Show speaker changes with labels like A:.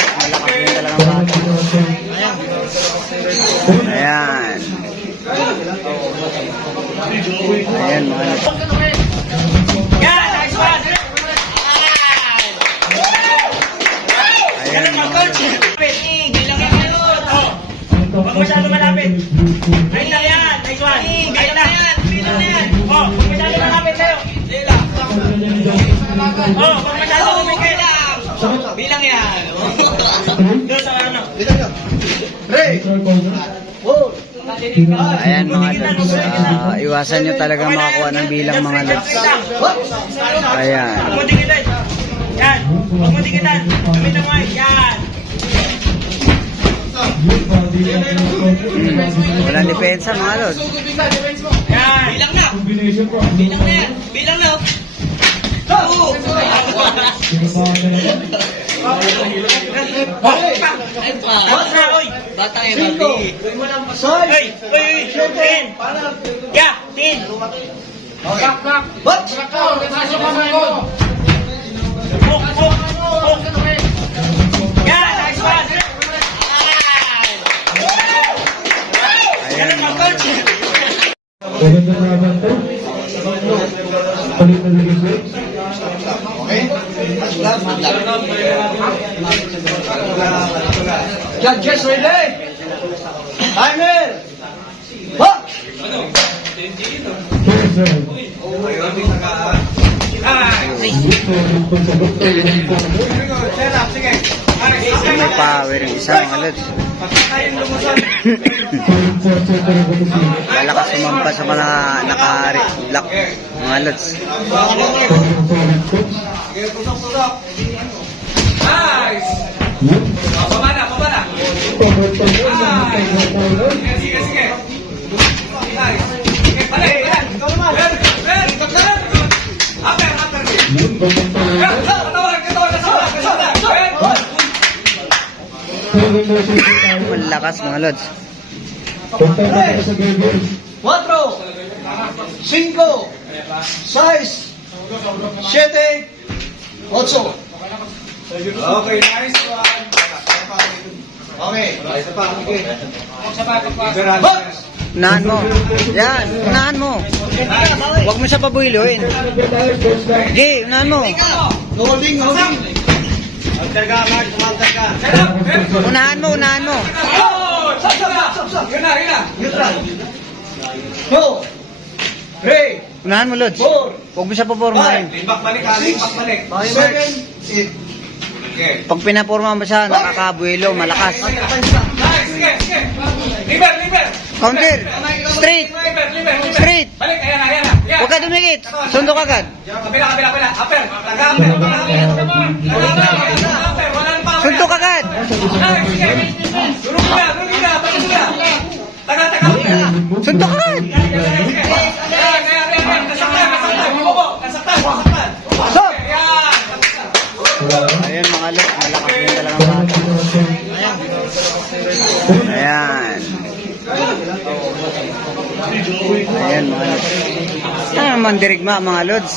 A: Malakas din talagang
B: bata. Ayan. Ayan.
A: Ayan mga.
B: Ayan mga. Huwag masyado malapit. Ayun lang yan. Nice one. Ayun lang yan. Ayun lang yan. Oh, huwag masyado malapit sa'yo. Oh, huwag masyado Bilang yan. Doon sa ano.
A: Ayan mga lods. Ah, iwasan nyo talaga makakuha ng bilang mga lods. Ayan.
B: Dikitan. Yan. Huwag mo dikitan. Gamitin mo. Yan.
A: Hmm. Walang depensa mga lods.
B: Yan. Bilang na. Bilang na yan. Bilang na. Two. Bata na, oy.
C: Bata yung babi.
B: Oy, oy, oy. Tin. Ya, tin. Hook, hook, hook. Yan, nice one. Ganun mga coach.
D: Legislate.
C: Judges ready? Timer!
A: May power yung isa mga Lalakas sumampa sa mga naka-lock mga lods.
D: Point for coach. Yun. Cover pa
A: Malakas mga lods.
C: Cuatro, cinco, seis, siete, ocho. Okay, nice one. Okay. Isa pa, okay. Hop!
A: Unahan mo. Yan, unahan mo. Huwag mo siya pabuiluin. Sige, unahan mo.
C: Holding, holding.
A: Unahan mo, unahan mo.
C: Neutral. Two, three,
A: Unahan mo, Lods.
C: four,
A: Huwag mo siya papormahin.
C: six, seven, eight.
A: Pag pinaporma mo siya, nakakabuelo, malakas. Counter. Straight. Straight. Huwag ka dumikit. Sundo ka agad. Sundo agad. Ayan mga Lods, malakas din talaga bata. Ayan. Ayan mga Lods. Ano naman dirigma mga Lods?